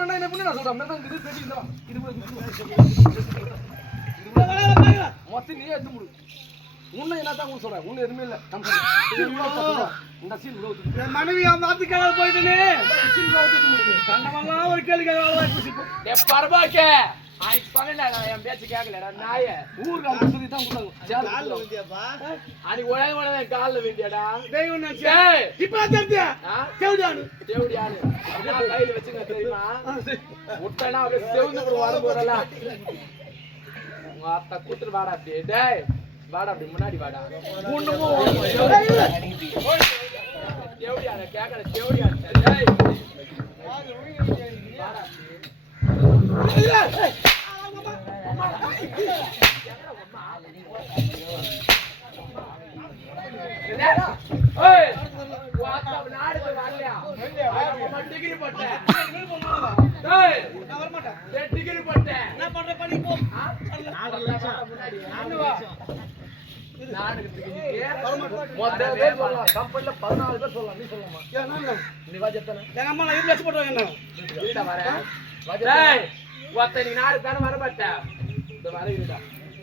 வேணா என்ன பண்ணி? நான் சொல்றேன். மிருதம் இது இந்த வா. இது கூட. மொத்தம் நீயே எடுத்து முடி. உன்னை என்ன தான் சொல்றேன். உன்னை எதுவுமே இல்லை. இந்த சீன் மனைவி அந்த ஆத்துக்காக ஒரு கேள்வி கேட்க என் பேச்சு கேட்கலடா. நாயே ஊருக்கு அவங்க சொல்லி தான் கொடுத்தாங்க. அன்னைக்கு உடனே என் காலில் விந்தியாடா தெய்வம் இப்ப தெரிஞ்ச? தேவடியானு தேவடி ஆளு நான் கையில வச்சுங்க தெரியுமா? விட்டேன்னா அப்படியே செவுந்து கூட வரும்போதெல்லாம் உங்க அத்தா கூத்துட்டு வாடா அப்படியே டேய் வாடா அப்படி முன்னாடி வாடா. ஒண்ணுமும் தேவடி ஆளு கேட்கல தேவடி ஆளு டேய் டிகிரி போட்டேன். டிகிரி போட்டேன். என்ன பண்ற பண்ணி போ நீ சொல்லலாமா நீ லட்சம்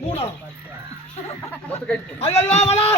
மூணா ஐயோ வளா